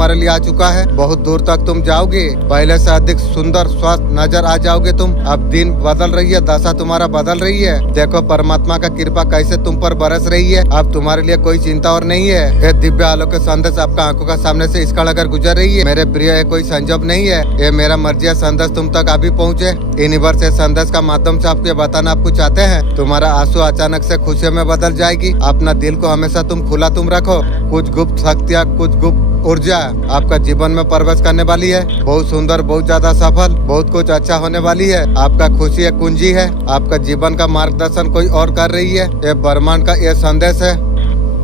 तुम्हारे लिए आ चुका है। बहुत दूर तक तुम जाओगे, पहले से अधिक सुंदर स्वस्थ नजर आ जाओगे तुम। अब दिन बदल रही है, दशा तुम्हारा बदल रही है। देखो परमात्मा का कृपा कैसे तुम पर बरस रही है। अब तुम्हारे लिए कोई चिंता और नहीं है। ये दिव्य आलोक संदेश आपका आंखों का सामने से इस अगर गुजर रही है। मेरे प्रिय, ये कोई संजोग नहीं है, ये मेरा मर्जी संदेश तुम तक अभी पहुँचे। यूनिवर्स से संदेश का माध्यम से आपको बताना आपको चाहते हैं, तुम्हारा आंसू अचानक से खुशियों में बदल जाएगी। अपना दिल को हमेशा तुम खुला तुम रखो। कुछ गुप्त शक्तियाँ, कुछ गुप्त ऊर्जा आपका जीवन में प्रवेश करने वाली है। बहुत सुंदर, बहुत ज्यादा सफल, बहुत कुछ अच्छा होने वाली है। आपका खुशी एक कुंजी है। आपका जीवन का मार्गदर्शन कोई और कर रही है। ये ब्रह्मांड का ये संदेश है।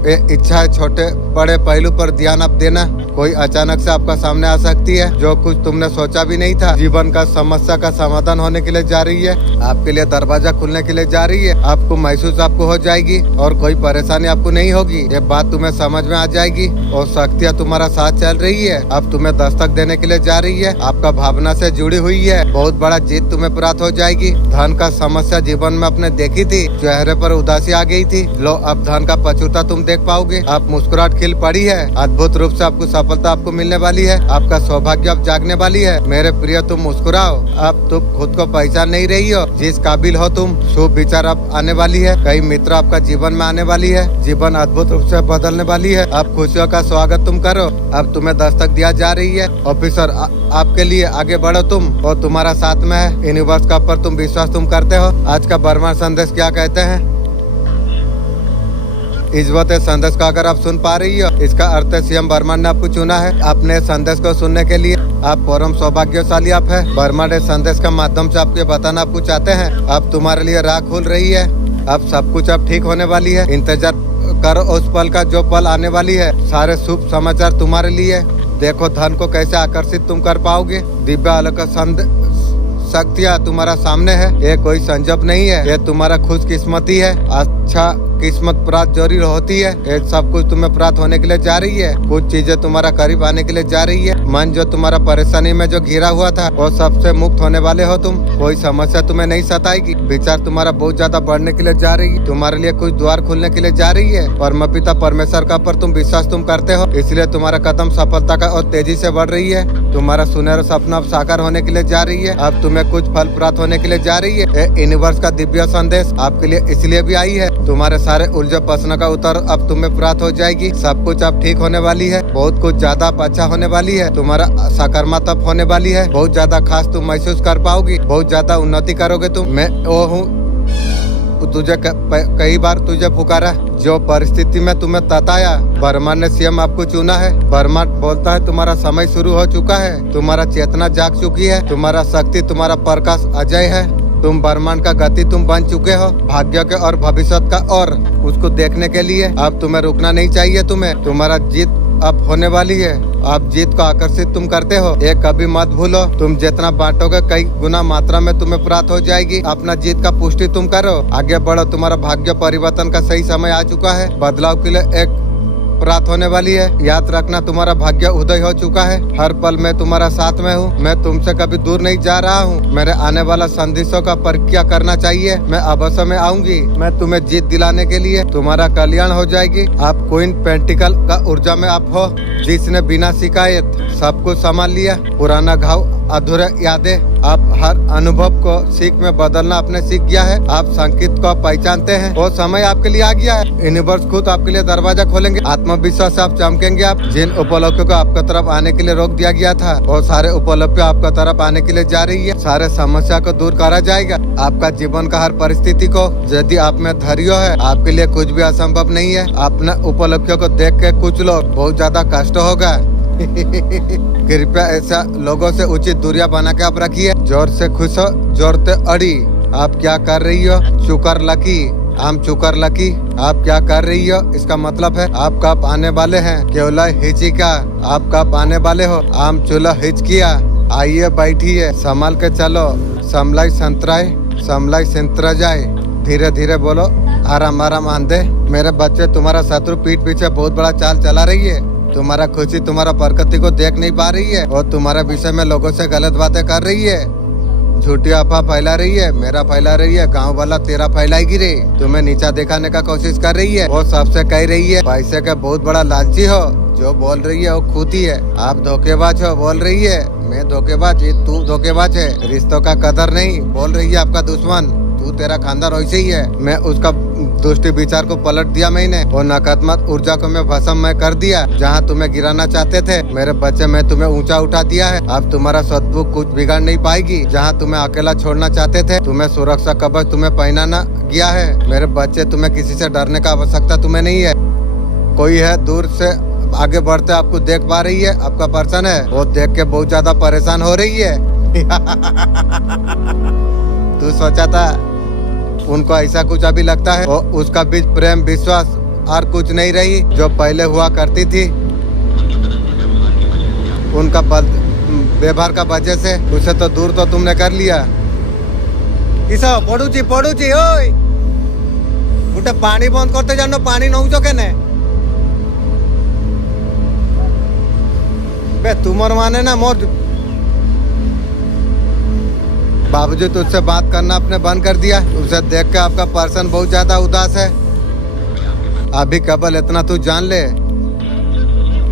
ये इच्छा है, छोटे बड़े पहलू पर ध्यान आप देना। कोई अचानक से आपका सामने आ सकती है, जो कुछ तुमने सोचा भी नहीं था। जीवन का समस्या का समाधान होने के लिए जा रही है। आपके लिए दरवाजा खुलने के लिए जा रही है। आपको महसूस आपको हो जाएगी और कोई परेशानी आपको नहीं होगी। ये बात तुम्हें समझ में आ जाएगी और शक्तियाँ तुम्हारा साथ चल रही है। अब तुम्हें दस्तक देने के लिए जा रही है। आपका भावना से जुड़ी हुई है। बहुत बड़ा जीत तुम्हें प्राप्त हो जाएगी। धन का समस्या जीवन में अपने देखी थी, चेहरे पर उदासी आ गई थी। लो, अब धन का पछूता तुम देख पाओगे। आप मुस्कुराहट खिल पड़ी है। अद्भुत रूप से आपको सफलता आपको मिलने वाली है। आपका सौभाग्य अब जागने वाली है। मेरे प्रिय, तुम मुस्कुराओ। अब तुम खुद को पहचान नहीं रही हो, जिस काबिल हो तुम। शुभ विचार अब आने वाली है। कई मित्र आपका जीवन में आने वाली है। जीवन अद्भुत रूप से बदलने वाली है। अब खुशियों का स्वागत तुम करो। अब तुम्हें दस्तक दिया जा रही है। ऑफिसर, आपके लिए आगे बढ़ो तुम, और तुम्हारा साथ में है। यूनिवर्स का पर तुम विश्वास तुम करते हो। आज का ब्रह्मांड संदेश क्या कहते हैं? इस वक्त संदेश को अगर आप सुन पा रही हो, इसका अर्थ है सीएम ब्रह्मांड ने आपको चुना है। अपने संदेश को सुनने के लिए आप परम सौभाग्यशाली आप है। ब्रह्मांड संदेश का माध्यम से आपको बताना आपको चाहते हैं, अब तुम्हारे लिए राह खुल रही है। अब सब कुछ अब ठीक होने वाली है। इंतजार करो उस पल का जो पल आने वाली है। सारे शुभ समाचार तुम्हारे लिए। देखो धन को कैसे आकर्षित तुम कर पाओगे। दिव्य आलोक शक्तियाँ तुम्हारा सामने है। ये कोई संजोग नहीं है, ये तुम्हारा खुशकिस्मती है। अच्छा किस्मत प्राप्त जरूर होती है। ये सब कुछ तुम्हें प्राप्त होने के लिए जा रही है। कुछ चीजें तुम्हारा करीब आने के लिए जा रही है। मन जो तुम्हारा परेशानी में जो घिरा हुआ था, वो सबसे मुक्त होने वाले हो तुम। कोई समस्या तुम्हें नहीं सताएगी। विचार तुम्हारा बहुत ज्यादा बढ़ने के लिए जा रही है। तुम्हारे लिए कुछ द्वार खुलने के लिए जा रही है। परमपिता परमेश्वर का पर तुम विश्वास तुम करते हो, इसलिए तुम्हारा कदम सफलता का और तेजी से बढ़ रही है। तुम्हारा सुनहरा सपना अब साकार होने के लिए जा रही है। अब तुम्हें कुछ फल प्राप्त होने के लिए जा रही है। यूनिवर्स का दिव्य संदेश आपके लिए इसलिए भी आई है। तुम्हारे सारे उलझे प्रश्न का उत्तर अब तुम्हें प्राप्त हो जाएगी। सब कुछ अब ठीक होने वाली है। बहुत कुछ ज्यादा अच्छा होने वाली है। तुम्हारा सकारात्मक होने वाली है। बहुत ज्यादा खास तुम महसूस कर पाओगी। बहुत ज्यादा उन्नति करोगे तुम। मैं वो हूँ तुझे कई बार तुझे पुकारा, जो परिस्थिति में तुम्हें तताया। ब्रह्मांड ने सीएम आपको चुना है। ब्रह्मांड बोलता है तुम्हारा समय शुरू हो चुका है। तुम्हारा चेतना जाग चुकी है। तुम्हारा शक्ति, तुम्हारा प्रकाश अजय है। तुम ब्रह्मांड का गति तुम बन चुके हो, भाग्य के और भविष्य का, और उसको देखने के लिए अब तुम्हें रुकना नहीं चाहिए। तुम्हारा जीत अब होने वाली है। आप जीत को आकर्षित तुम करते हो। ये कभी मत भूलो, तुम जितना बांटोगे कई गुना मात्रा में तुम्हें प्राप्त हो जाएगी। अपना जीत का पुष्टि तुम करो, आगे बढ़ो। तुम्हारा भाग्य परिवर्तन का सही समय आ चुका है। बदलाव के लिए एक प्राप्त होने वाली है। याद रखना, तुम्हारा भाग्य उदय हो चुका है। हर पल मैं तुम्हारा साथ में हूँ। मैं तुमसे कभी दूर नहीं जा रहा हूँ। मेरे आने वाला संदेशों का प्रक्रिया करना चाहिए। मैं अवश्य में आऊंगी। मैं तुम्हें जीत दिलाने के लिए। तुम्हारा कल्याण हो जाएगी। आप क्वीन पेंटिकल का ऊर्जा में आप हो, जिसने बिना शिकायत सब कुछ संभाल लिया। पुराना घाव, अधूरे यादें, आप हर अनुभव को सीख में बदलना आपने सीख गया है। आप संकेत को पहचानते हैं। वो समय आपके लिए आ गया है। यूनिवर्स खुद आपके लिए दरवाजा खोलेंगे। आत्मविश्वास से आप चमकेंगे। आप जिन उपलब्धियों को आपकी तरफ आने के लिए रोक दिया गया था, वो सारे उपलब्धियां आपकी तरफ आने के लिए जा रही है। सारे समस्या को दूर करा जाएगा। आपका जीवन का हर परिस्थिति को, यदि आप में धैर्य है, आपके लिए कुछ भी असंभव नहीं है। अपने उपलब्धियों को देख के कुछ लोग बहुत ज्यादा कष्ट होगा। कृपया ऐसा लोगों से उचित दूरियां बना के आप रखिए। जोर से खुश हो, जोर से अड़ी। आप क्या कर रही हो? चुकर लकी, आम चुकर लकी। आप क्या कर रही हो? इसका मतलब है आप कब आने वाले हैं। केवल हिचिका, आप कब आने वाले हो। आम चूल्हा हिचकिया। आइए बैठिए, संभाल के चलो। समलाई संतराय, समलाई संतरा जाए। धीरे धीरे बोलो, आराम आराम आंधे। मेरे बच्चे, तुम्हारा शत्रु पीठ पीछे बहुत बड़ा चाल चला रही है। तुम्हारा खुशी तुम्हारा प्रकृति को देख नहीं पा रही है और तुम्हारे विषय में लोगों से गलत बातें कर रही है। झूठी अफवाह फैला रही है, मेरा फैला रही है, गांव वाला तेरा फैलाएगी रे। तुम्हें नीचा दिखाने का कोशिश कर रही है। वो सबसे कह रही है पैसे के बहुत बड़ा लालची हो। जो बोल रही है वो खुद ही है। आप धोखेबाज हो बोल रही है, मैं धोखेबाज, तू धोखेबाज है। रिश्तों का कदर नहीं बोल रही है आपका दुश्मन, तू तेरा खानदान वैसे ही है। मैं उसका दुष्ट विचार को पलट दिया मैंने, वो नकारात्मक ऊर्जा को मैं भस्म में कर दिया। जहाँ तुम्हें गिराना चाहते थे मेरे बच्चे, मैं तुम्हें ऊंचा उठा दिया है। अब तुम्हारा सद्बुक कुछ बिगाड़ नहीं पाएगी। जहाँ तुम्हें अकेला छोड़ना चाहते थे, तुम्हें सुरक्षा कवच तुम्हें पहनाना गया है। मेरे बच्चे, तुम्हें किसी से डरने का आवश्यकता तुम्हें नहीं है। कोई है दूर से आगे बढ़ते आपको देख पा रही है, आपका पर्सन है, वो देख के बहुत ज्यादा परेशान हो रही है। तू सोचा था उनको ऐसा कुछ अभी लगता है, वो उसका बीच प्रेम विश्वास और कुछ नहीं रही जो पहले हुआ करती थी। उनका व्यवहार का वजह से उसे तो दूर तो तुमने कर लिया। किसा पड़ुची पड़ुची ओए गोटे पानी बंद करते जानो, पानी नौचो केने बे तुमर माने ना मोर बाबूजी तुझसे बात करना आपने बंद कर दिया। उसे देख के आपका पर्सन बहुत ज्यादा उदास है। अभी केवल इतना तू जान ले,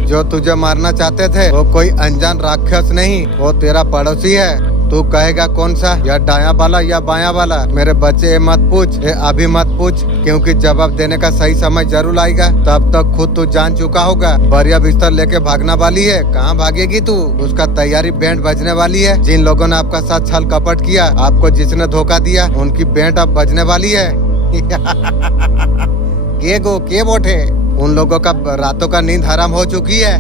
जो तुझे मारना चाहते थे वो कोई अनजान राक्षस नहीं, वो तेरा पड़ोसी है। तू कहेगा कौन सा, या दाया वाला या बाया वाला। मेरे बच्चे ये मत पूछ, ये अभी मत पूछ, क्योंकि जवाब देने का सही समय जरूर आएगा। तब तक खुद तू जान चुका होगा। बढ़िया बिस्तर लेके भागना वाली है, कहाँ भागेगी तू? उसका तैयारी बैंड बजने वाली है। जिन लोगों ने आपका साथ छल कपट किया, आपको जिसने धोखा दिया, उनकी बैंड अब बजने वाली है। के बोटे उन लोगों का रातों का नींद हराम हो चुकी है।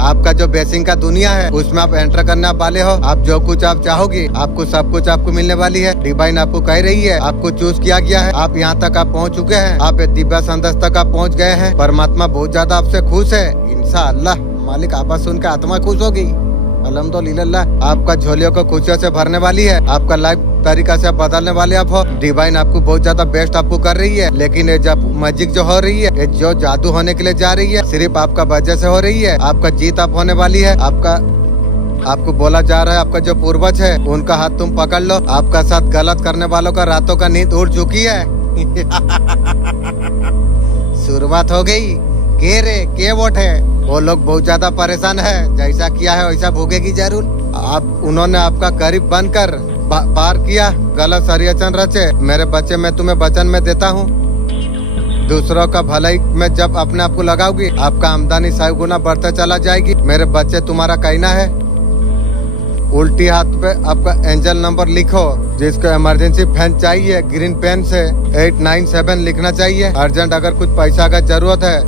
आपका जो बेसिंग का दुनिया है उसमें आप एंटर करने वाले हो। आप जो कुछ आप चाहोगी, आपको सब कुछ आपको मिलने वाली है। डिवाइन आपको कह रही है, आपको चूज किया गया है। आप यहाँ तक आप पहुँच चुके हैं, आप दिव्य संदेश तक आप पहुँच गए हैं। परमात्मा बहुत ज्यादा आपसे खुश है। इंशाअल्लाह मालिक आवाज सुन के आत्मा खुश होगी। अल्हम्दुलिल्लाह आपका झोलियों को खुशियों से भरने वाली है। आपका लाइफ तरीका से आप बदलने वाले आप हो। डिवाइन आपको बहुत ज्यादा बेस्ट आपको कर रही है। लेकिन ये जब मैजिक जो हो रही है, ये जो जादू होने के लिए जा रही है, सिर्फ आपका वजह से हो रही है। आपका जीत आप होने वाली है। आपको बोला जा रहा है, आपका जो पूर्वज है उनका हाथ तुम पकड़ लो। आपका साथ गलत करने वालों का रातों का नींद उड़ चुकी है। शुरुआत हो गई। के वोट है, वो लोग बहुत ज्यादा परेशान है। जैसा किया है वैसा भोगेगी जरूर। उन्होंने आपका करीब बनकर पार किया, गलत षड्यंत्र रचे। मेरे बच्चे, मैं तुम्हें वचन में देता हूँ, दूसरों का भलाई में जब अपने आप को लगाओगी, आपका आमदनी 100 गुना बढ़ते चला जाएगी। मेरे बच्चे, तुम्हारा कहना है उल्टी हाथ पे आपका एंजल नंबर लिखो। जिसको इमरजेंसी फैन चाहिए, ग्रीन पेन से 897 लिखना चाहिए। अर्जेंट अगर कुछ पैसा का जरूरत है,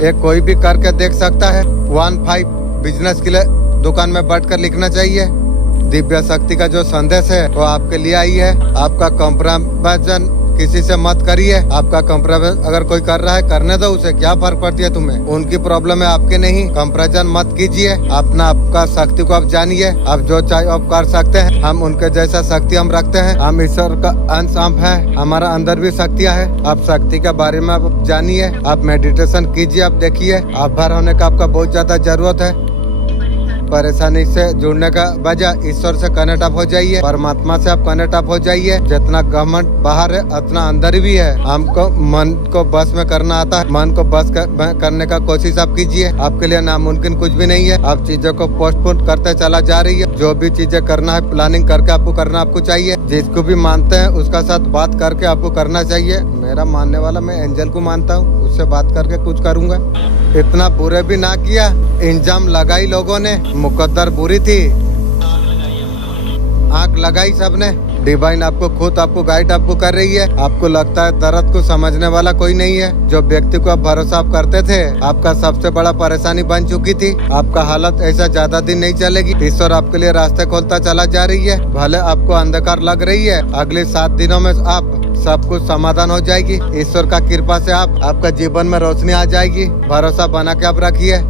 एक कोई भी करके देख सकता है। 15 बिजनेस के लिए दुकान में बैठ कर लिखना चाहिए। दिव्य शक्ति का जो संदेश है वो आपके लिए आई है। आपका कंप्रोमाइजन किसी से मत करिए। आपका कंप्रोमाइज अगर कोई कर रहा है, करने दो उसे, क्या फर्क पड़ती है तुम्हें? उनकी प्रॉब्लम है, आपके नहीं। कंपैरिजन मत कीजिए। अपना आपका शक्ति को आप जानिए। आप जो चाहे आप कर सकते हैं। हम उनके जैसा शक्ति हम रखते हैं। हम ईश्वर का अंश हम है। हमारा अंदर भी शक्तियाँ है। आप शक्ति के बारे में आप जानिए। आप मेडिटेशन कीजिए। आप देखिए, आभार होने का आपका बहुत ज्यादा जरूरत है। परेशानी से जुड़ने का वजह ईश्वर से कनेक्ट अप हो जाइए। परमात्मा से आप कनेक्ट अप हो जाइए। जितना घमंड बाहर है उतना अंदर भी है। हमको मन को बस में करना आता है। मन को बस करने का कोशिश आप कीजिए। आपके लिए नामुमकिन कुछ भी नहीं है। आप चीजों को पोस्टपोन करते चला जा रही है। जो भी चीजें करना है प्लानिंग करके आपको करना आपको चाहिए। जिसको भी मानते हैं उसका साथ बात करके आपको करना चाहिए। मेरा मानने वाला, मैं एंजल को मानता हूँ, उससे बात करके कुछ करूँगा। इतना बुरे भी ना किया, इंजाम लगाई लोगों ने। मुकद्दर बुरी थी, आंख लगाई सबने। डिवाइन आपको खुद आपको गाइड आपको कर रही है। आपको लगता है दर्द को समझने वाला कोई नहीं है। जो व्यक्ति को आप भरोसा आप करते थे, आपका सबसे बड़ा परेशानी बन चुकी थी। आपका हालत ऐसा ज्यादा दिन नहीं चलेगी। ईश्वर आपके लिए रास्ते खोलता चला जा रही है। भले आपको अंधकार लग रही है, अगले 7 दिनों में आप सब कुछ समाधान हो जाएगी। ईश्वर का कृपा से आपका जीवन में रोशनी आ जाएगी। भरोसा बना के आप रखिए।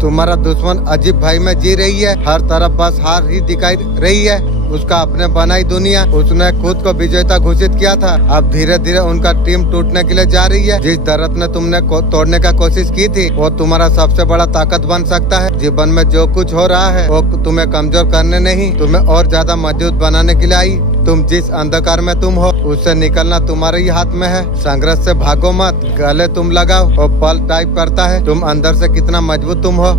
तुम्हारा दुश्मन अजीब भाई में जी रही है। हर तरफ बस हार ही दिखाई रही है। उसका अपने बनाई दुनिया, उसने खुद को विजेता घोषित किया था। अब धीरे धीरे उनका टीम टूटने के लिए जा रही है। जिस दर्द ने तुमने तोड़ने का कोशिश की थी, वो तुम्हारा सबसे बड़ा ताकत बन सकता है। जीवन में जो कुछ हो रहा है वो तुम्हें कमजोर करने नहीं, तुम्हें और ज्यादा मजबूत बनाने के लिए आई। तुम जिस अंधकार में तुम हो उससे निकलना तुम्हारे ही हाथ में है। संघर्ष से भागो मत, गले तुम लगाओ और पल टाइप करता है तुम अंदर से कितना मजबूत तुम हो।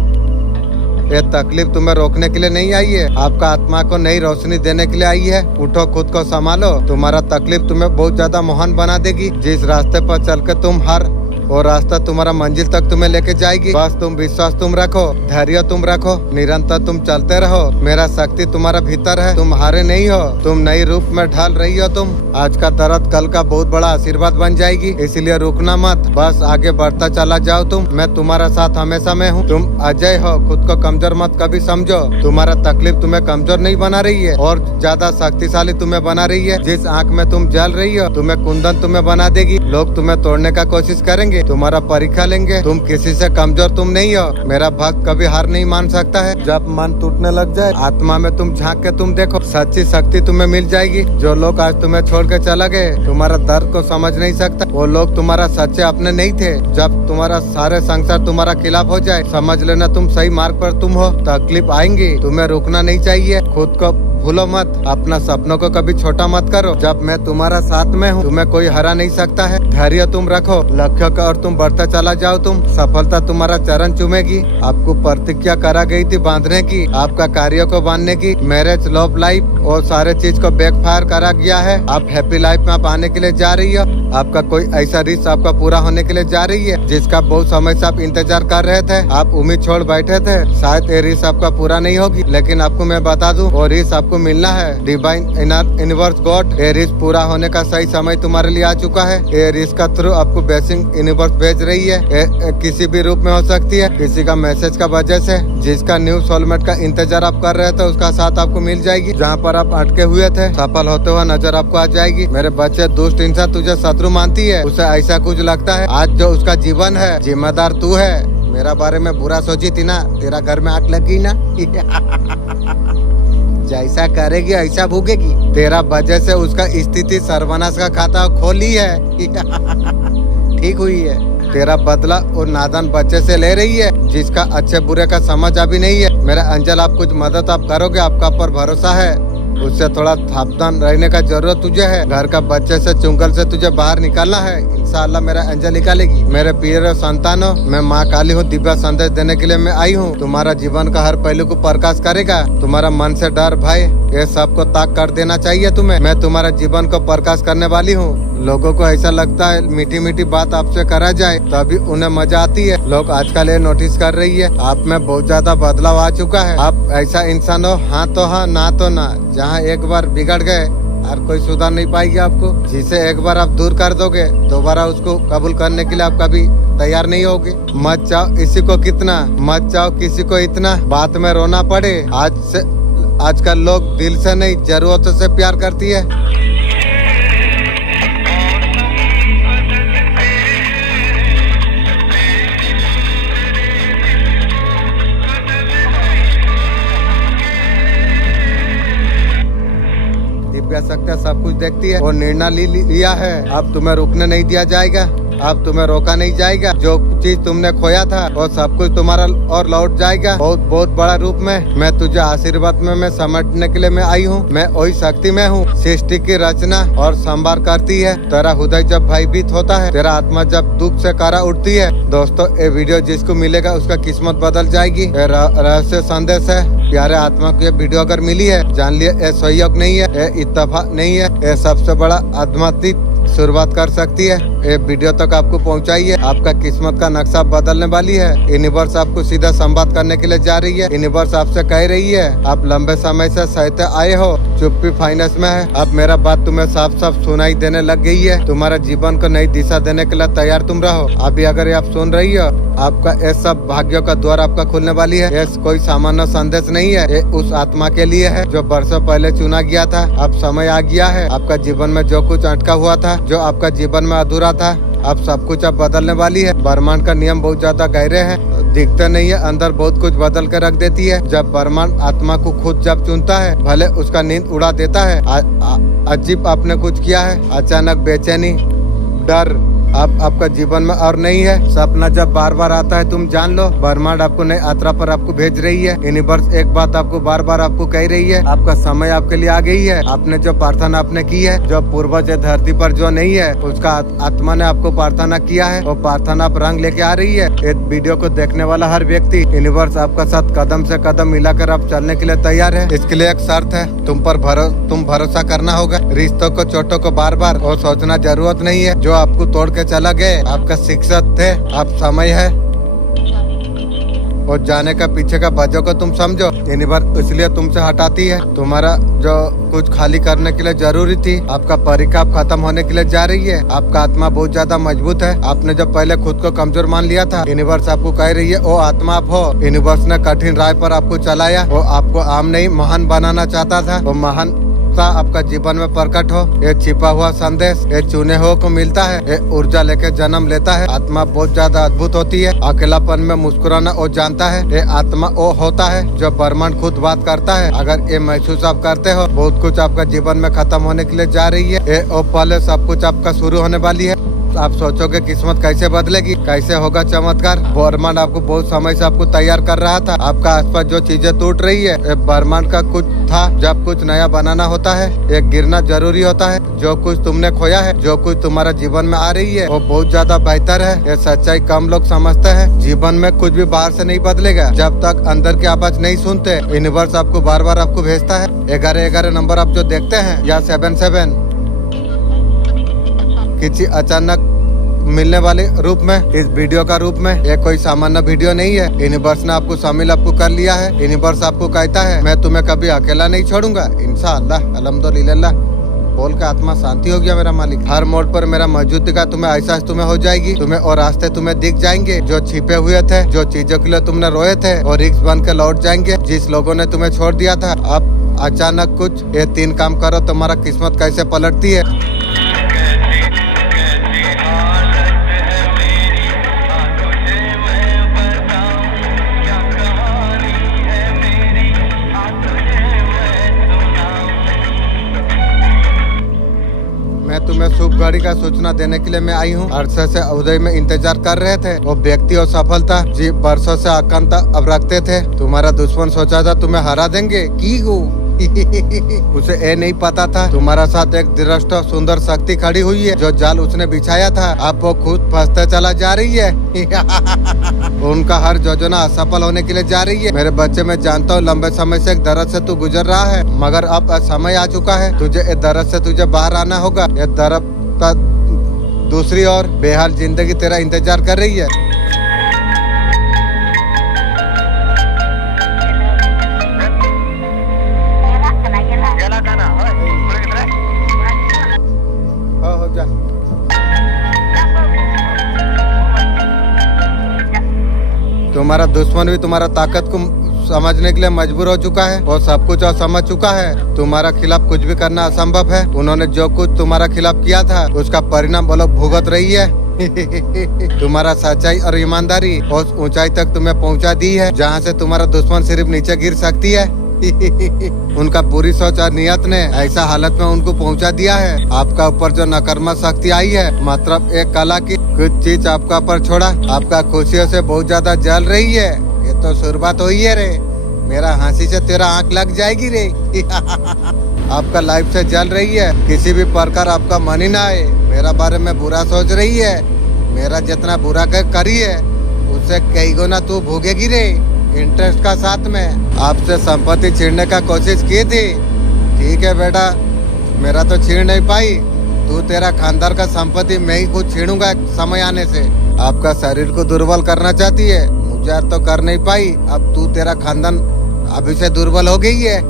ये तकलीफ तुम्हें रोकने के लिए नहीं आई है, आपका आत्मा को नई रोशनी देने के लिए आई है। उठो, खुद को संभालो, तुम्हारा तकलीफ तुम्हें बहुत ज्यादा महान बना देगी। जिस रास्ते पर चल के तुम हर वो रास्ता तुम्हारा मंजिल तक तुम्हें लेके जाएगी। बस तुम विश्वास तुम रखो, धैर्य तुम रखो, निरंतर तुम चलते रहो। मेरा शक्ति तुम्हारा भीतर है, तुम हारे नहीं हो, तुम नई रूप में ढल रही हो। तुम आज का दर्द कल का बहुत बड़ा आशीर्वाद बन जाएगी, इसलिए रुकना मत, बस आगे बढ़ता चला जाओ। मैं तुम्हारा साथ हमेशा में हूँ। तुम अजय हो, खुद को कमजोर मत कभी समझो। तुम्हारा तकलीफ तुम्हें कमजोर नहीं बना रही है और ज्यादा शक्तिशाली तुम्हें बना रही है। जिस आँख में तुम जल रही हो तुम्हें कुंदन तुम्हें बना देगी। लोग तुम्हें तोड़ने का कोशिश करेंगे, तुम्हारा परीक्षा लेंगे, तुम किसी से कमजोर तुम नहीं हो। मेरा भक्त कभी हार नहीं मान सकता है। जब मन टूटने लग जाए आत्मा में तुम झांक के तुम देखो, सच्ची शक्ति तुम्हें मिल जाएगी। जो लोग आज तुम्हें छोड़ के चला गए तुम्हारा दर्द को समझ नहीं सकता, वो लोग तुम्हारा सच्चे अपने नहीं थे। जब तुम्हारा सारे संसार तुम्हारा खिलाफ हो जाए समझ लेना तुम सही मार्ग पर तुम हो। तकलीफ आएंगी, तुम्हें रुकना नहीं चाहिए, खुद को भूलो मत, अपना सपनों को कभी छोटा मत करो। जब मैं तुम्हारा साथ में हूँ तुम्हें कोई हरा नहीं सकता है। धैर्य तुम रखो, लक्ष्य का और तुम बढ़ता चला जाओ। तुम सफलता तुम्हारा चरण चूमेगी। आपको प्रतिज्ञा करा गई थी बांधने की, आपका कार्य को बांधने की। मैरिज, लव लाइफ और सारे चीज को बैकफायर करा गया है। आप हैप्पी लाइफ में आप आने के लिए जा रही हो। आपका कोई ऐसा रिश्ता आपका पूरा होने के लिए जा रही है जिसका बहुत समय से आप इंतजार कर रहे थे। आप उम्मीद छोड़ बैठे थे शायद ये रिश्ता आपका पूरा नहीं होगी, लेकिन आपको मैं बता दूं वो रिश्ता आपको मिलना है। डिवाइन यूनिवर्स गॉड, ये रिश्ता पूरा होने का सही समय तुम्हारे लिए आ चुका है। ये रिश्ता का थ्रू आपको ब्लेसिंग यूनिवर्स भेज रही है। ये किसी भी रूप में हो सकती है, किसी का मैसेज का वजह से। जिसका न्यू सोलमेट का इंतजार आप कर रहे थे उसका साथ आपको मिल जाएगी। जहाँ पर आप अटके हुए थे सफल होते हुए नजर आपको आ जाएगी। मेरे बच्चे, दुष्ट इंसान तुझे शत्रु मानती है, उसे ऐसा कुछ लगता है आज जो उसका जीवन है जिम्मेदार तू है। मेरा बारे में बुरा सोची थी ना, तेरा घर में आग लगी ना जैसा करेगी ऐसा भूगेगी। तेरा वजह से उसका स्थिति सर्वनाश का खाता खोली है ठीक हुई है। तेरा बदला और नादान बच्चे से ले रही है जिसका अच्छे बुरे का समझ अभी नहीं है। मेरा अंजल, आप कुछ मदद आप करोगे, आपका पर भरोसा है। उससे थोड़ा सावधान रहने का जरूरत तुझे है। घर का बच्चे से चुंगल से तुझे बाहर निकालना है। इंशाअल्लाह मेरा अंजल निकालेगी। मेरे प्रिय संतानों, मैं माँ काली हूँ, दिव्य संदेश देने के लिए मैं आई हूँ। तुम्हारा जीवन का हर पहलू को प्रकाश करेगा। तुम्हारा मन से डर, भय ये सब को त्याग कर देना चाहिए तुम्हें। मैं तुम्हारा जीवन को प्रकाश करने वाली हूँ। लोगों को ऐसा लगता है मीठी मीठी बात आपसे करा जाए तभी उन्हें मजा आती है। लोग आजकल ये नोटिस कर रही है आप में बहुत ज्यादा बदलाव आ चुका है। आप ऐसा इंसान हो, हाँ तो हाँ, ना तो ना। जहाँ एक बार बिगड़ गए और कोई सुधार नहीं पाएगी आपको। जिसे एक बार आप दूर कर दोगे दोबारा उसको कबूल करने के लिए आप कभी तैयार नहीं होगे। मत चाहो इसी को कितना, मत चाहो किसी को इतना, बात में रोना पड़े। आजकल लोग दिल से नहीं जरूरतों से प्यार करती है। सकता सब कुछ देखती है और निर्णय लिया है। अब तुम्हें रुकने नहीं दिया जाएगा, अब तुम्हें रोका नहीं जाएगा। जो चीज तुमने खोया था वो सब कुछ तुम्हारा और लौट जाएगा बहुत बहुत बड़ा रूप में। मैं तुझे आशीर्वाद में मैं समेटने के लिए मैं आई हूँ। मैं वही शक्ति में हूँ, सृष्टि की रचना और संभार करती है। तेरा हृदय जब भयभीत होता है, तेरा आत्मा जब दुख से कारा उठती है। दोस्तों, ये वीडियो जिसको मिलेगा उसका किस्मत बदल जाएगी। रहस्य संदेश है प्यारे आत्मा को। ये वीडियो अगर मिली है जान लिया ये सहयोग नहीं है, ये इत्तेफाक नहीं है, ये सबसे बड़ा आध्यात्मिक शुरुआत कर सकती है। ये वीडियो तक आपको पहुंचाइए, आपका किस्मत का नक्शा बदलने वाली है। यूनिवर्स आपको सीधा संवाद करने के लिए जा रही है। यूनिवर्स आपसे कह रही है आप लंबे समय से सहते आए हो, चुप्पी फाइनेंस में है। अब मेरा बात तुम्हें साफ साफ सुनाई देने लग गई है। तुम्हारे जीवन को नई दिशा देने के लिए तैयार तुम रहो। अभी अगर ये आप सुन रही हो आपका ये सब भाग्यों का द्वार आपका खुलने वाली है। ये कोई सामान्य संदेश नहीं है, ये उस आत्मा के लिए है जो वर्षों पहले चुना गया था। अब समय आ गया है, आपका जीवन में जो कुछ अटका हुआ था, जो आपका जीवन में अधूरा था, अब सब कुछ अब बदलने वाली है। ब्रह्मांड का नियम बहुत ज्यादा गहरे हैं, दिखते नहीं है, अंदर बहुत कुछ बदल के रख देती है। जब ब्रह्मांड आत्मा को खुद जब चुनता है, भले उसका नींद उड़ा देता है। अजीब आपने कुछ किया है, अचानक बेचैनी, डर, आप आपका जीवन में और नहीं है। सपना जब बार बार आता है तुम जान लो, ब्रह्मांड आपको नई यात्रा पर आपको भेज रही है। यूनिवर्स एक बात आपको बार बार आपको कह रही है, आपका समय आपके लिए आ गई है। आपने जो प्रार्थना आपने की है, जो पूर्वज धरती पर जो नहीं है उसका आत्मा ने आपको प्रार्थना किया है, वो प्रार्थना आप रंग लेके आ रही है। इस वीडियो को देखने वाला हर व्यक्ति, यूनिवर्स आपका साथ कदम से कदम मिलाकर आप चलने के लिए तैयार है। इसके लिए एक शर्त है, तुम भरोसा करना होगा। रिश्तों को, चोटों को बार बार और सोचना जरूरत नहीं है। जो आपको तोड़ के चला गए आपका शिक्षक थे, अब समय है और जाने का पीछे का वजह को तुम समझो। यूनिवर्स इसलिए तुमसे हटाती है। तुम्हारा जो कुछ खाली करने के लिए जरूरी थी, आपका परीक्षा खत्म होने के लिए जा रही है। आपका आत्मा बहुत ज्यादा मजबूत है। आपने जब पहले खुद को कमजोर मान लिया था, यूनिवर्स आपको कह रही है वो आत्मा आप हो। यूनिवर्स ने कठिन राह पर आपको चलाया, वो आपको आम नहीं महान बनाना चाहता था। वो महान आपका जीवन में प्रकट हो। ये छिपा हुआ संदेश ये चुने हुए को मिलता है। ये ऊर्जा लेके जन्म लेता है। आत्मा बहुत ज्यादा अद्भुत होती है। अकेलापन में मुस्कुराना वो जानता है। ये आत्मा वो होता है जो ब्रह्मांड खुद बात करता है। अगर ये महसूस आप करते हो बहुत कुछ आपका जीवन में खत्म होने के लिए जा रही है, ये वो पल सब कुछ आपका शुरू होने वाली है। आप सोचोगे किस्मत कैसे बदलेगी, कैसे होगा चमत्कार। ब्रह्मांड आपको बहुत समय से आपको तैयार कर रहा था। आपका आसपास जो चीजें टूट रही है, ब्रह्मांड का कुछ था। जब कुछ नया बनाना होता है, एक गिरना जरूरी होता है। जो कुछ तुमने खोया है, जो कुछ तुम्हारा जीवन में आ रही है, वो बहुत ज्यादा बेहतर है। ये सच्चाई कम लोग समझते हैं। जीवन में कुछ भी बाहर से नहीं बदलेगा जब तक अंदर की आवाज नहीं सुनते। यूनिवर्स आपको बार बार आपको भेजता है। 11-11 नंबर आप जो देखते हैं या 7-7 किसी अचानक मिलने वाले रूप में, इस वीडियो का रूप में, ये कोई सामान्य वीडियो नहीं है। यूनिवर्स ने आपको शामिल आपको कर लिया है। यूनिवर्स आपको कहता है मैं तुम्हें कभी अकेला नहीं छोड़ूंगा। इंशाअल्लाह अल्हम्दुलिल्लाह बोल के आत्मा शांति हो गया। मेरा मालिक हर मोड़ पर मेरा मौजूदगी का तुम्हें एहसास तुम्हें हो जाएगी। तुम्हें और रास्ते तुम्हें दिख जाएंगे जो छिपे हुए थे, जो चीजों के लिए तुमने रोए थे और रिक्स बन के लौट जाएंगे। जिस लोगों ने तुम्हें छोड़ दिया था, अब अचानक कुछ ये 3 काम करो, तुम्हारा किस्मत कैसे पलटती है। मैं तुम्हें शुभ घड़ी का सूचना देने के लिए मैं आई हूँ। अरसे से उदय में इंतजार कर रहे थे। वो व्यक्ति और सफलता जी वर्षों से आकांक्षा अब रखते थे। तुम्हारा दुश्मन सोचा था तुम्हें हरा देंगे की हो उसे ये नहीं पता था तुम्हारा साथ एक दृष्ट सुंदर शक्ति खड़ी हुई है। जो जाल उसने बिछाया था अब वो खुद फंसते चला जा रही है। उनका हर योजना असफल होने के लिए जा रही है। मेरे बच्चे, मैं जानता हूँ लंबे समय से एक दर्द से तू गुजर रहा है, मगर अब समय आ चुका है। तुझे इस दर्द से तुझे बाहर आना होगा। ये दर्द का दूसरी ओर बेहाल जिंदगी तेरा इंतजार कर रही है। तुम्हारा दुश्मन भी तुम्हारा ताकत को समझने के लिए मजबूर हो चुका है और सब कुछ और समझ चुका है। तुम्हारा खिलाफ कुछ भी करना असंभव है। उन्होंने जो कुछ तुम्हारा खिलाफ किया था उसका परिणाम वो लोग भुगत रही है। तुम्हारा सच्चाई और ईमानदारी उस ऊंचाई तक तुम्हें पहुंचा दी है जहां से तुम्हारा दुश्मन सिर्फ नीचे गिर सकती है। उनका बुरी सोच और नियत ने ऐसा हालत में उनको पहुंचा दिया है। आपका ऊपर जो नकारात्मक शक्ति आई है, मतलब एक कला की कुछ चीज आपका ऊपर छोड़ा, आपका खुशियों से बहुत ज्यादा जल रही है। ये तो शुरुआत हुई है रे। मेरा हंसी से तेरा आंख लग जाएगी रे। आपका लाइफ से जल रही है। किसी भी प्रकार आपका मन ही ना आए। मेरा बारे में बुरा सोच रही है। मेरा जितना बुरा करी है उससे कई गुना तू भोगेगी रे। इंटरेस्ट का साथ में आपसे संपत्ति छीनने का कोशिश की थी। ठीक है बेटा, मेरा तो छीन नहीं पाई। तू तेरा खानदार का संपत्ति मैं ही खुद छीनूंगा समय आने से। आपका शरीर को दुर्बल करना चाहती है, मुझे तो कर नहीं पाई। अब तू तेरा खानदान अभी से दुर्बल हो गई है।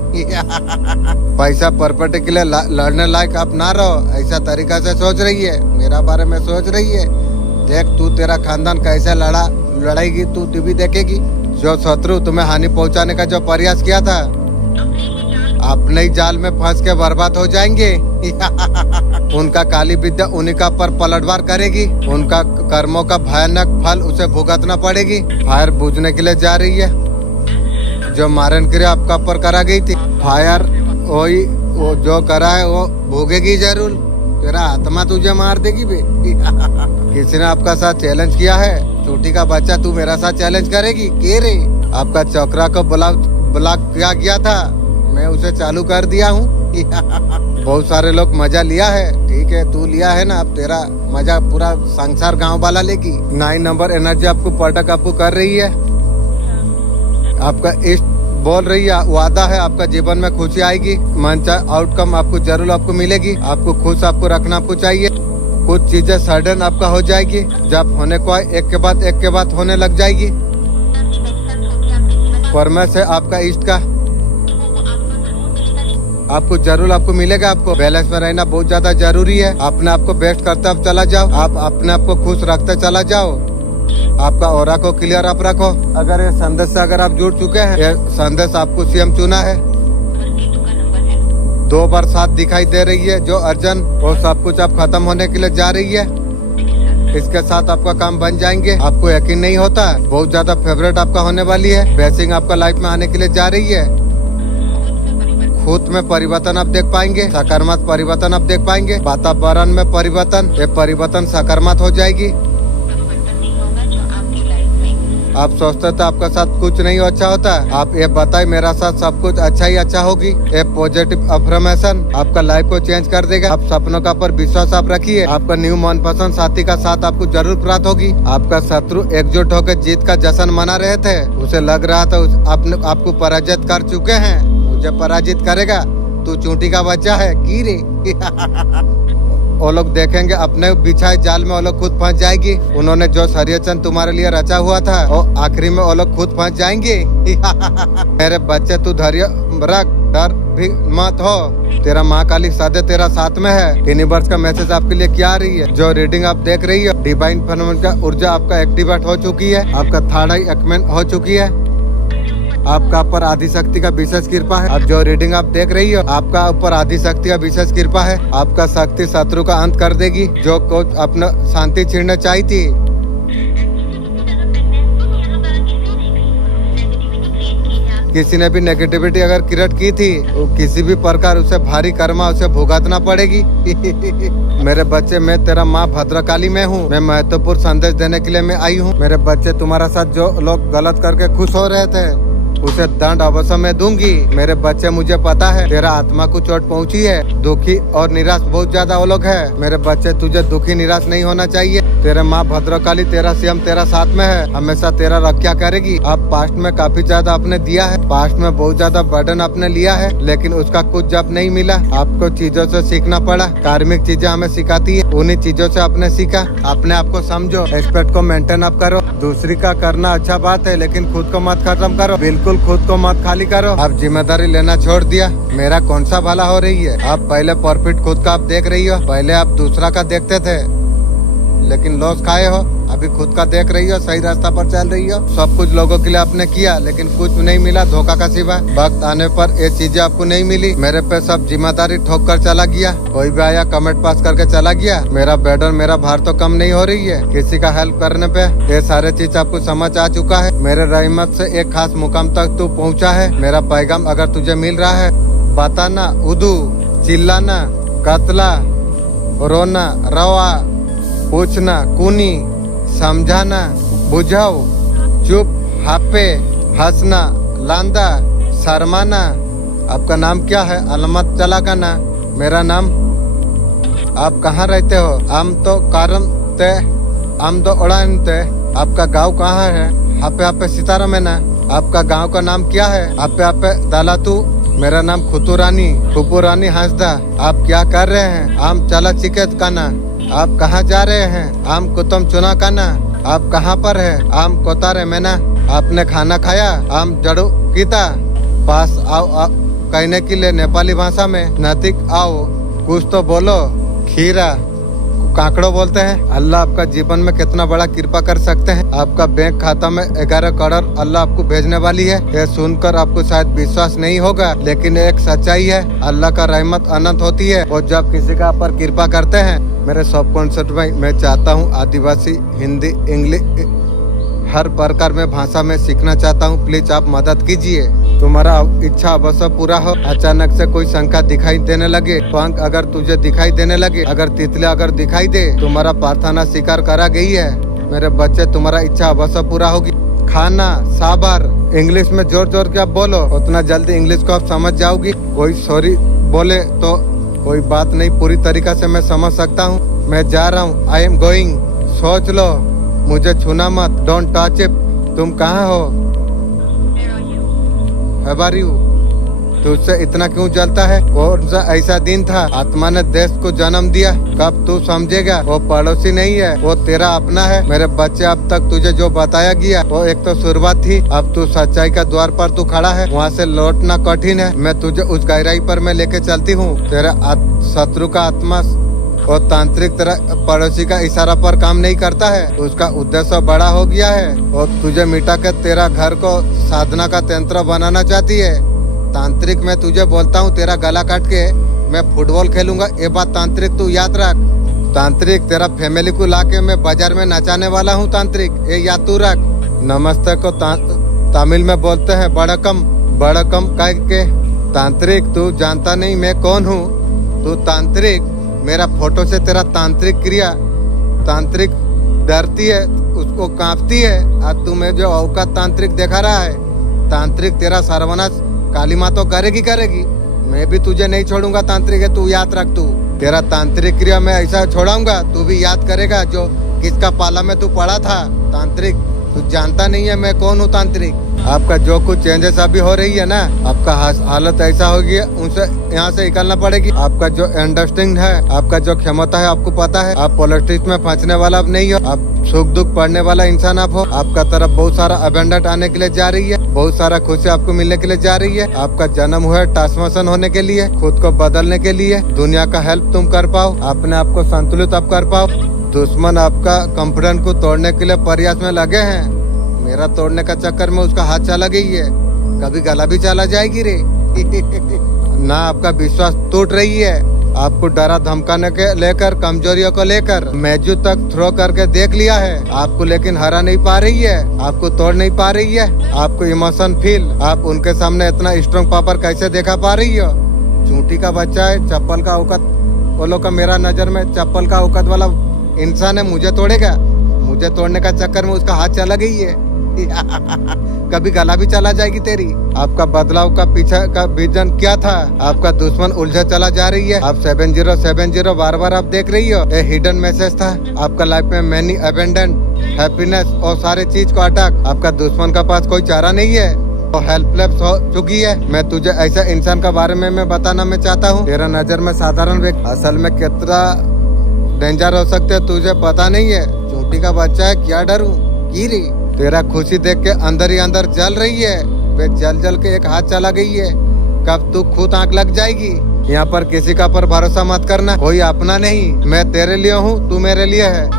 पैसा प्रॉपर्टी के लिए लड़ने लायक आप ना रहो, ऐसा तरीका से सोच रही है। मेरा बारे में सोच रही है। देख तू तेरा खानदान कैसे लड़ाएगी, तू टीवी देखेगी। जो शत्रु तुम्हें हानि पहुंचाने का जो प्रयास किया था, अपने ही जाल में फंस के बर्बाद हो जाएंगे। उनका काली विद्या उन्हीं का पर पलटवार करेगी। उनका कर्मों का भयानक फल उसे भुगतना पड़ेगी। फायर बुझने के लिए जा रही है। जो मारन क्रिया आपका पर करा गई थी, फायर वही वो जो करा है वो भोगेगी जरूर। तेरा आत्मा तुझे मार देगी बे। किसी ने आपका साथ चैलेंज किया है? चूटी का बच्चा तू मेरा साथ चैलेंज करेगी के रे? आपका चौकरा को ब्लॉक किया गया था, मैं उसे चालू कर दिया हूँ। बहुत सारे लोग मजा लिया है, ठीक है तू लिया है ना, अब तेरा मजा पूरा संसार गांव वाला लेगी। 9 नंबर एनर्जी आपको पटक आपको कर रही है। आपका इष्ट बोल रही है, वादा है आपका जीवन में खुशी आएगी, मनचाहे आउटकम आपको जरूर आपको मिलेगी। आपको खुश आपको रखना आपको चाहिए। कुछ चीजें सडन आपका हो जाएगी, जब होने को आए एक के बाद होने लग जाएगी। परमेश है आपका इष्ट का, आपको जरूर आपको मिलेगा। आपको बैलेंस में रहना बहुत ज्यादा जरूरी है। अपने आप को बेस्ट करते आप चला जाओ, आप अपने आप को खुश रखते चला जाओ। आपका ऑरा को क्लियर आप रखो। अगर ये संदेश से अगर आप जुड़ चुके हैं, ये संदेश आपको सीएम चुना है। 2 बार साथ दिखाई दे रही है जो अर्जन, वो सब कुछ आप खत्म होने के लिए जा रही है। इसके साथ आपका काम बन जाएंगे, आपको यकीन नहीं होता। बहुत ज्यादा फेवरेट आपका होने वाली है। ब्लेसिंग आपका लाइफ में आने के लिए जा रही है। खुद में परिवर्तन आप देख पाएंगे, सकारात्मक परिवर्तन आप देख पाएंगे। वातावरण में परिवर्तन, ये परिवर्तन सकारात्मक हो जाएगी। आप सोचते थे आपका साथ कुछ नहीं अच्छा होता, आप ये बताए मेरा साथ सब कुछ अच्छा ही अच्छा होगी। ये पॉजिटिव अफर्मेशन आपका लाइफ को चेंज कर देगा। आप सपनों का पर विश्वास आप रखिए। आपका न्यू मनपसंद साथी का साथ आपको जरूर प्राप्त होगी। आपका शत्रु एकजुट होकर जीत का जश्न मना रहे थे, उसे लग रहा था आपको पराजित कर चुके हैं। मुझे पराजित करेगा, तू चूंटी का बच्चा है की रे। वो लोग देखेंगे अपने बिछाए जाल में वो लोग खुद फंस जाएगी। उन्होंने जो षड्यंत्र तुम्हारे लिए रचा हुआ था, और आखिरी में वो लोग खुद फंस जाएंगे। मेरे बच्चे तू धैर्य रख, डर भी मत हो। तेरा माँ काली सदैव तेरा साथ में है। यूनिवर्स का मैसेज आपके लिए क्या आ रही है? जो रीडिंग आप देख रही है, डिवाइन फेनोमेनन का ऊर्जा आपका एक्टिवेट हो चुकी है। आपका थर्ड आई एक्मेंट हो चुकी है। आपका ऊपर आदिशक्ति का विशेष कृपा है। अब जो रीडिंग आप देख रही हो, आपका ऊपर आदिशक्ति का विशेष कृपा है। आपका शक्ति शत्रु का अंत कर देगी, जो कुछ अपना शांति छीनना चाही थी। किसी ने भी नेगेटिविटी अगर क्रिएट की थी, तो किसी भी प्रकार उसे भारी कर्मा उसे भुगतना पड़ेगी। मेरे बच्चे, मैं तेरा माँ भद्रकाली में हूँ। मैं महत्वपूर्ण संदेश देने के लिए मैं आई हूँ। मेरे बच्चे, तुम्हारा साथ जो लोग गलत करके खुश हो रहे थे, उसे दंड अवश्य में दूंगी। मेरे बच्चे, मुझे पता है तेरा आत्मा को चोट पहुंची है। दुखी और निराश बहुत ज्यादा वो लोग है। मेरे बच्चे, तुझे दुखी निराश नहीं होना चाहिए। तेरे माँ भद्रकाली, तेरा सीएम तेरा साथ में है, हमेशा तेरा रक्षा करेगी। अब पास्ट में काफी ज्यादा आपने दिया है, पास्ट में बहुत ज्यादा बर्डन आपने लिया है, लेकिन उसका कुछ जब नहीं मिला। आपको चीजों से सीखना पड़ा। कार्मिक चीजें हमें सिखाती है, उन्हीं चीजों से आपने सीखा। अपने आप को समझो, रिस्पेक्ट को मेंटेन आप करो। दूसरी का करना अच्छा बात है, लेकिन खुद को मत खत्म करो। बिल्कुल खुद को मत खाली करो। आप जिम्मेदारी लेना छोड़ दिया। मेरा कौन सा भला हो रही है? आप पहले प्रॉफिट खुद का आप देख रही हो, पहले आप दूसरा का देखते थे, लेकिन लॉस खाए हो। अभी खुद का देख रही हो, सही रास्ता पर चल रही हो। सब कुछ लोगों के लिए आपने किया, लेकिन कुछ नहीं मिला, धोखा का सिवा। वक्त आने पर ये चीजें आपको नहीं मिली। मेरे पे सब जिम्मेदारी ठोक कर चला गया। कोई भी आया कमेंट पास करके चला गया। मेरा बैडर, मेरा भार तो कम नहीं हो रही है। किसी का हेल्प करने पे ये सारे चीज आपको समझ आ चुका है। मेरे रहमत से एक खास मुकाम तक तू पहुँचा है। मेरा पैगाम अगर तुझे मिल रहा है, बताना, उदू, चिल्लाना, कतला, रोना, रवा, पूछना, कुनी, समझाना, बुझाओ, चुप, हापे, हंसना, लांदा, शर्माना। आपका नाम क्या है? अलमत चला का ना। मेरा नाम। आप कहाँ रहते हो? हम तो कारम ते, हम तो उड़ान ते। आपका गांव कहाँ है? हापे हापे सितारा में ना। आपका गांव का नाम क्या है? हापे हापे दालातू। मेरा नाम खुतू रानी हंसदा। आप क्या कर रहे हैं? हम चला चिकेत का ना। आप कहाँ जा रहे हैं? आम कुतुम चुना का ना। आप कहाँ पर है? आम कोतारे में ना। आपने खाना खाया? आम जड़ू कीता। पास आओ, कहने के लिए नेपाली भाषा में नतीक आओ, कुछ तो बोलो। खीरा काकड़ो बोलते हैं। अल्लाह आपका जीवन में कितना बड़ा कृपा कर सकते हैं। आपका बैंक खाता में 11 करोड़ अल्लाह आपको भेजने वाली है। यह सुनकर आपको शायद विश्वास नहीं होगा, लेकिन एक सच्चाई है। अल्लाह का रहमत अनंत होती है, और जब किसी का पर कृपा करते हैं। मेरे सब कॉन्सेप्ट में मैं चाहता हूँ आदिवासी, हिंदी, इंग्लिश, हर प्रकार में भाषा में सीखना चाहता हूँ। प्लीज आप मदद कीजिए। तुम्हारा इच्छा अवश्य पूरा हो। अचानक से कोई शंका दिखाई देने लगे, पंख अगर तुझे दिखाई देने लगे, अगर तितली अगर दिखाई दे, तुम्हारा प्रार्थना स्वीकार करा गई है मेरे बच्चे, तुम्हारा इच्छा अवश्य पूरा होगी। खाना साबर इंग्लिश में जोर जोर के आप बोलो, उतना जल्दी इंग्लिश को आप समझ जाओगी। कोई सॉरी बोले तो कोई बात नहीं, पूरी तरीका से मैं समझ सकता हूँ। मैं जा रहा हूँ, आई एम गोइंग। सोच लो, मुझे छूना मत, डोंट टच इट। तुम कहाँ हो? How are you? तुझसे इतना क्यों जलता है? कौन सा ऐसा दिन था? आत्मा ने देश को जन्म दिया, कब तू समझेगा? वो पड़ोसी नहीं है, वो तेरा अपना है मेरे बच्चे। अब तक तुझे जो बताया गया वो एक तो शुरुआत थी, अब तू सच्चाई का द्वार पर तू खड़ा है, वहाँ से लौटना कठिन है। मैं तुझे उस गहराई पर मैं लेके चलती हूँ। तेरा शत्रु का आत्मा और तांत्रिक तेरा पड़ोसी का इशारा पर काम नहीं करता है, उसका उद्देश्य बड़ा हो गया है और तुझे मिटा कर तेरा घर को साधना का तंत्र बनाना चाहती है। तांत्रिक मैं तुझे बोलता हूँ, तेरा गला काट के मैं फुटबॉल खेलूंगा, ये बात तांत्रिक तू याद रख। तांत्रिक तेरा फैमिली को लाके मैं बाजार में नचाने वाला हूँ तांत्रिक, ये याद तू रख। नमस्ते को तमिल में बोलते हैं बड़कम, बड़कम कह के। तांत्रिक तू जानता नहीं मैं कौन हूँ? तू तांत्रिक, मेरा फोटो से तेरा तांत्रिक क्रिया, तांत्रिक डरती है, उसको कांपती है। आज तू मैं जो औकात तांत्रिक देखा रहा है, तांत्रिक तेरा सर्वनाश काली माँ तो करेगी करेगी, मैं भी तुझे नहीं छोड़ूंगा तांत्रिक है, तू याद रख। तू तेरा तांत्रिक क्रिया मैं ऐसा छोड़ाऊंगा, तू भी याद करेगा जो किसका पाला में तू पड़ा था। तांत्रिक तू जानता नहीं है मैं कौन हूँ तांत्रिक। आपका जो कुछ चेंजेस अभी हो रही है ना, आपका हालत ऐसा हो गया, उनसे यहाँ से निकलना पड़ेगी। आपका जो अंडरस्टैंडिंग है, आपका जो क्षमता है, आपको पता है आप पॉलिटिक्स में फंसने वाला अब नहीं हो, आप सुख दुख पढ़ने वाला इंसान आप हो। आपका तरफ बहुत सारा अबेंडेंट आने के लिए जा रही है, बहुत सारा खुशी आपको मिलने के लिए जा रही है। आपका जन्म हुआ है ट्रांसफॉर्मेशन होने के लिए, खुद को बदलने के लिए, दुनिया का हेल्प तुम कर पाओ, अपने आप को संतुलित आप कर पाओ। दुश्मन आपका कॉन्फिडेंस को तोड़ने के लिए प्रयास में लगे हैं। मेरा तोड़ने का चक्कर में उसका हाथ चला गई है, कभी गला भी चला जाएगी रे। ना आपका विश्वास टूट रही है, आपको डरा धमकाने के लेकर, कमजोरियों को लेकर मैजू तक थ्रो करके देख लिया है आपको, लेकिन हरा नहीं पा रही है, आपको तोड़ नहीं पा रही है। आपको इमोशन फील, आप उनके सामने इतना स्ट्रॉन्ग पावर कैसे देखा पा रही हो? चूंटी का बच्चा है, चप्पल का औकात बोलो का, मेरा नजर में चप्पल का औकात वाला इंसान है, मुझे तोड़ेगा? मुझे तोड़ने का चक्कर में उसका हाथ चला गई है। कभी गला भी चला जाएगी तेरी। आपका बदलाव का पीछे का विजन क्या था? आपका दुश्मन उलझा चला जा रही है। आप 7070 बार बार आप देख रही हो, ये हिडन मैसेज था। आपका लाइफ में मैनी अबेंडेंट हैप्पीनेस और सारे चीज को अटैक, आपका दुश्मन का पास कोई चारा नहीं है, तो हेल्पलेस हो चुकी है। मैं तुझे ऐसा इंसान का बारे में मैं बताना मैं चाहता हूँ, तेरा नजर में साधारण व्यक्ति असल में कितना डेंजर हो सकते है तुझे पता नहीं है। चूंटी का बच्चा है, क्या डरू की रे? तेरा खुशी देख के अंदर ही अंदर जल रही है, वे जल जल के एक हाथ चला गई है, कब तू खुद आंख लग जाएगी। यहाँ पर किसी का पर भरोसा मत करना, कोई अपना नहीं। मैं तेरे लिए हूँ, तू मेरे लिए है।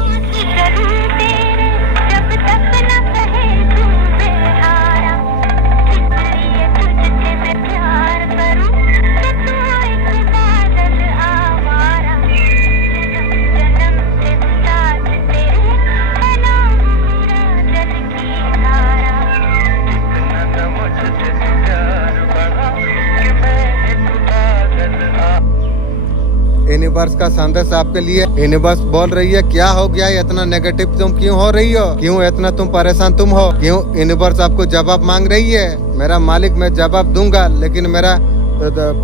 यूनिवर्स का संदेश आपके लिए। यूनिवर्स बोल रही है क्या हो गया, इतना नेगेटिव तुम क्यों हो रही हो, क्यों इतना तुम परेशान तुम हो, क्यों? यूनिवर्स आपको जवाब मांग रही है। मेरा मालिक मैं जवाब दूंगा, लेकिन मेरा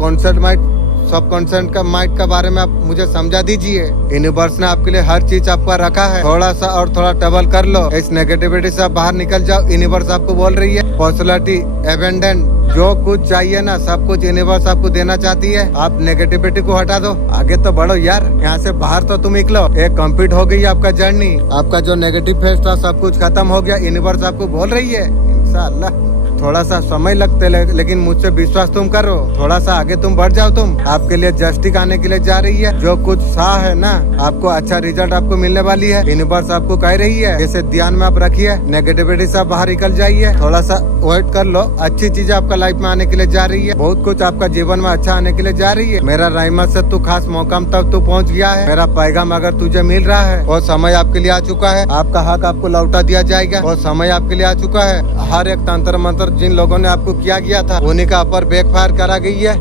कॉन्सेप्ट माइंड सब कॉन्सेप्ट का माइंड के बारे में आप मुझे समझा दीजिए। यूनिवर्स ने आपके लिए हर चीज आपका रखा है, थोड़ा सा और थोड़ा डबल कर लो, इस नेगेटिविटी से आप बाहर निकल जाओ। यूनिवर्स आपको बोल रही है पॉसिबिलिटी एबेंडेंट, जो कुछ चाहिए ना सब कुछ यूनिवर्स आपको देना चाहती है। आप नेगेटिविटी को हटा दो, आगे तो बढ़ो यार, यहाँ से बाहर तो तुम निकलो। एक कंप्लीट हो गई आपका जर्नी, आपका जो नेगेटिव फेस था सब कुछ खत्म हो गया। यूनिवर्स आपको बोल रही है इंशाअल्लाह थोड़ा सा समय लगते लेकिन मुझसे विश्वास तुम करो, थोड़ा सा आगे तुम बढ़ जाओ। तुम आपके लिए जस्टिस आने के लिए जा रही है, जो कुछ सा है ना आपको अच्छा रिजल्ट आपको मिलने वाली है। यूनिवर्स आपको कह रही है इसे ध्यान में आप रखिए, नेगेटिविटी से बाहर निकल जाइए, थोड़ा सा वेट कर लो, अच्छी चीज आपका लाइफ में आने के लिए जा रही है, बहुत कुछ आपका जीवन में अच्छा आने के लिए जा रही है। मेरा रहमत से तू खास मौका तक तू पहुँच गया है। मेरा पैगाम अगर तुझे मिल रहा है, वो समय आपके लिए आ चुका है, आपका हक आपको लौटा दिया जाएगा, वो समय आपके लिए आ चुका है। हर एक तंत्र मंत्र और जिन लोगों ने आपको किया था उन्हीं का अपर बैकफायर करा गई है।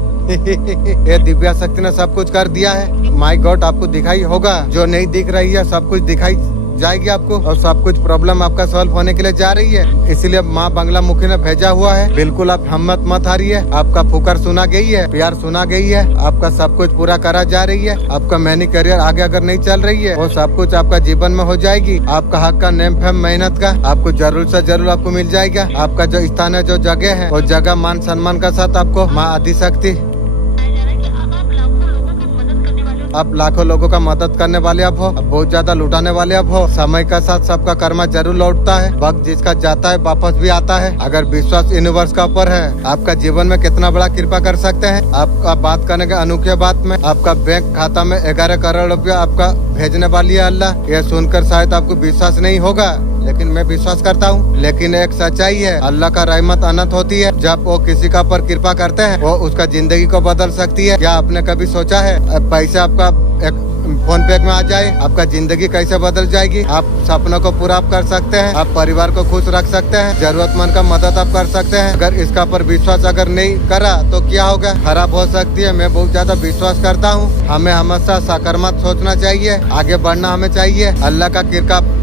ये दिव्या शक्ति ने सब कुछ कर दिया है। माय गॉड, आपको दिखाई होगा, जो नहीं दिख रही है सब कुछ दिखाई जाएगी आपको, और सब कुछ प्रॉब्लम आपका सॉल्व होने के लिए जा रही है। इसीलिए माँ बंगला मुखी ने भेजा हुआ है। बिल्कुल आप हिम्मत मत हारिए, आपका फुकर सुना गई है, प्यार सुना गई है, आपका सब कुछ पूरा करा जा रही है। आपका मेहनत करियर आगे अगर नहीं चल रही है वो सब कुछ आपका जीवन में हो जाएगी। आपका हक का नेम फेम मेहनत का आपको जरूर से जरूर आपको मिल जाएगा। आपका जो स्थान है, जो जगह है, वो जगह मान सम्मान का साथ आपको माँ आदिशक्ति, आप लाखों लोगों का मदद करने वाले आप हो, बहुत ज्यादा लुटाने वाले आप हो। समय का साथ सबका कर्मा जरूर लौटता है, वक्त जिसका जाता है वापस भी आता है। अगर विश्वास यूनिवर्स का ऊपर है, आपका जीवन में कितना बड़ा कृपा कर सकते हैं। आपका बात करने के अनोखे बात में आपका बैंक खाता में 11 करोड़ रुपया आपका भेजने वाली है अल्लाह। यह सुनकर शायद आपको विश्वास नहीं होगा, लेकिन मैं विश्वास करता हूँ। लेकिन एक सच्चाई है, अल्लाह का रहमत अनंत होती है। जब वो किसी का पर कृपा करते हैं वो उसका जिंदगी को बदल सकती है। क्या आपने कभी सोचा है पैसा आपका एक फोन पे में आ जाए आपका जिंदगी कैसे बदल जाएगी। आप सपनों को पूरा कर सकते हैं, आप परिवार को खुश रख सकते हैं, जरूरतमंद का मदद आप कर सकते हैं। अगर इसका पर विश्वास अगर नहीं करा तो क्या होगा, खराब हो सकती है। मैं बहुत ज्यादा विश्वास करता हूँ, हमें हमेशा सकारात्मक सोचना चाहिए, आगे बढ़ना हमें चाहिए। अल्लाह का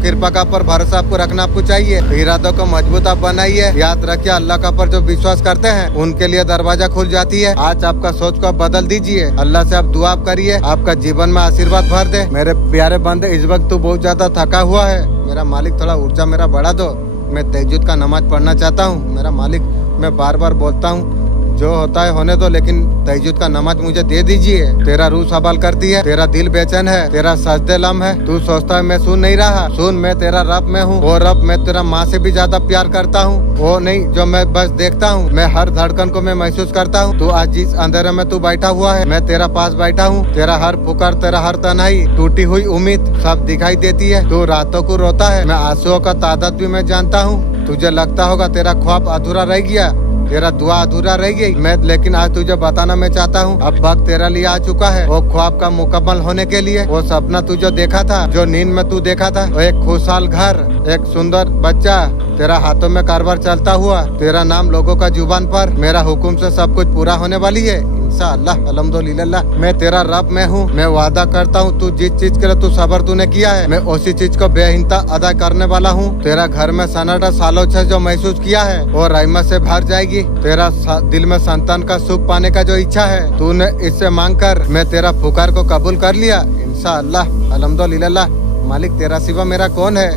कृपा का पर भरोसा आपको रखना आपको चाहिए। इरादों को मजबूत आप बनाइए। याद रखिए, अल्लाह का पर जो विश्वास करते हैं उनके लिए दरवाजा खुल जाती है। आज आपका सोच को बदल दीजिए, अल्लाह से आप दुआ करिए, आपका जीवन में आशीर्वाद भर दे। मेरे प्यारे बंदे, इस वक्त तू बहुत ज्यादा थका हुआ है, मेरा मालिक थोड़ा ऊर्जा मेरा बढ़ा दो। मैं तहज्जुद का नमाज पढ़ना चाहता हूँ। मेरा मालिक, मैं बार बार बोलता हूँ जो होता है होने दो, लेकिन तहज्जुद का नमाज मुझे दे दीजिए। तेरा रूह सवाल करती है, तेरा दिल बेचैन है, तेरा सजदे लम है। तू सोचता है मैं सुन नहीं रहा, सुन, मैं तेरा रब में हूँ। वो रब मैं तेरा माँ से भी ज्यादा प्यार करता हूँ। वो नहीं जो मैं बस देखता हूँ, मैं हर धड़कन को मैं महसूस करता हूँ। तू आज जिस अंधेरे में तू बैठा हुआ है, मैं तेरा पास बैठा हूँ। तेरा हर पुकार, तेरा हर तन्हाई, टूटी हुई उम्मीद सब दिखाई देती है। तू रातों को रोता है, मैं आंसुओं का तादाद भी मैं जानता हूँ। तुझे लगता होगा तेरा ख्वाब अधूरा रह गया, तेरा दुआ अधूरा रह गई। मैं लेकिन आज तुझे बताना मैं चाहता हूँ, अब वक्त तेरा लिए आ चुका है वो ख्वाब का मुकम्मल होने के लिए। वो सपना तू जो देखा था, जो नींद में तू देखा था, वो एक खुशहाल घर, एक सुंदर बच्चा, तेरा हाथों में कारोबार चलता हुआ, तेरा नाम लोगों का जुबान पर, मेरा हुक्म से सब कुछ पूरा होने वाली है इंशाअल्लाह, अल्हम्दुलिल्लाह। मैं तेरा रब में हूँ। मैं वादा करता हूँ तू जिस चीज के लिए तू सबर तूने किया है, मैं उसी चीज को बेहिंता अदा करने वाला हूँ। तेरा घर में सन्नाटा सालों से जो महसूस किया है वो रहमत से भर जाएगी। तेरा दिल में संतान का सुख पाने का जो इच्छा है, तूने इससे मांग कर मैं तेरा पुकार को कबूल कर लिया इंशाअल्लाह, अल्हम्दुलिल्लाह। मालिक, तेरा सिवा मेरा कौन है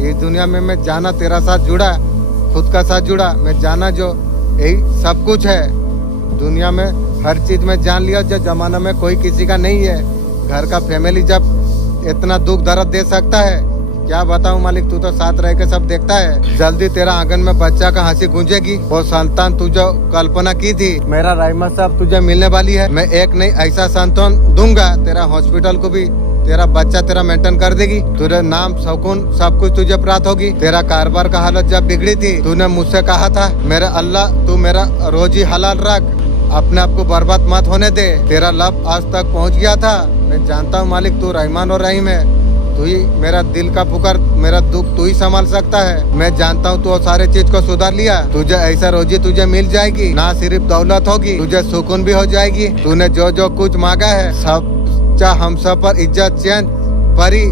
इस दुनिया में। मैं जाना तेरा साथ जुड़ा, खुद का साथ जुड़ा, मैं जाना जो यही सब कुछ है दुनिया में। हर चीज में जान लिया, जो जमाना में कोई किसी का नहीं है। घर का फैमिली जब इतना दुख दर्द दे सकता है, क्या बताऊं मालिक, तू तो साथ रह के सब देखता है। जल्दी तेरा आंगन में बच्चा का हंसी गूंजेगी। वो संतान तू जो कल्पना की थी, मेरा रहमत साहब तुझे मिलने वाली है। मैं एक नहीं ऐसा संतान दूंगा, तेरा हॉस्पिटल को भी तेरा बच्चा तेरा मेंटेन कर देगी। तुझे नाम सुकून सब कुछ तुझे प्राप्त होगी। तेरा कारोबार का हालत जब बिगड़ी थी, तूने मुझसे कहा था मेरा अल्लाह तू मेरा रोजी हलाल रख, अपने आप को बर्बाद मत होने दे। तेरा लब आज तक पहुंच गया था। मैं जानता हूँ मालिक, तू रहमान और रहीम है। तू ही मेरा दिल का पुकार, मेरा दुख तू ही संभाल सकता है। मैं जानता हूँ तू सारे चीज को सुधार लिया। तुझे ऐसा रोजी तुझे मिल जाएगी, ना सिर्फ दौलत होगी, तुझे सुकून भी हो जाएगी। तूने जो जो कुछ मांगा है सब चाह हम सब पर इज्जत, चैन, परी,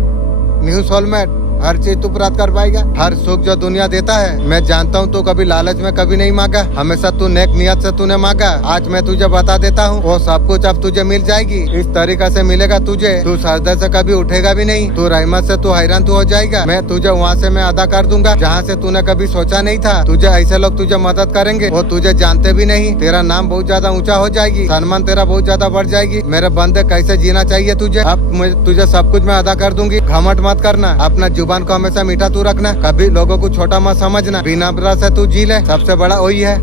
न्यू सोलमेट, हर चीज तू प्राप्त कर पाएगा। हर सुख जो दुनिया देता है, मैं जानता हूँ तू कभी लालच में कभी नहीं मांगा, हमेशा तू नेक नियत से तूने मांगा। आज मैं तुझे बता देता हूँ वो सब कुछ अब तुझे मिल जाएगी। इस तरीका से मिलेगा तुझे, तू सरदर से कभी उठेगा भी नहीं। तू रहमत से तू हैरान तू हो जाएगा। मैं तुझे वहाँ से मैं अदा कर दूंगा जहाँ से तूने कभी सोचा नहीं था। तुझे ऐसे लोग तुझे मदद करेंगे, वो तुझे जानते भी नहीं। तेरा नाम बहुत ज्यादा ऊंचा हो जाएगी, सम्मान तेरा बहुत ज्यादा बढ़ जाएगी। मेरे बंदे कैसे जीना चाहिए तुझे, अब तुझे सब कुछ मैं अदा कर दूंगी। घमंड मत करना, अपना जुबान को हमेशा मीठा तू रखना, कभी लोगों को छोटा मत समझना। बिना बुरा से तू जी ले, सबसे बड़ा वही है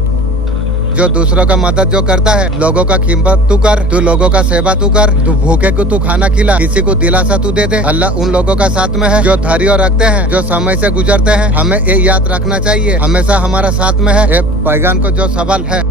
जो दूसरों का मदद जो करता है। लोगों का कीमत तू कर, तू लोगों का सेवा तू कर, तू भूखे को तू खाना खिला, किसी को दिलासा तू दे दे। अल्लाह उन लोगों का साथ में है जो धैर्य रखते हैं, जो समय से गुजरते हैं। हमें ये याद रखना चाहिए, हमेशा हमारा साथ में है। पैगाम को जो सवाल है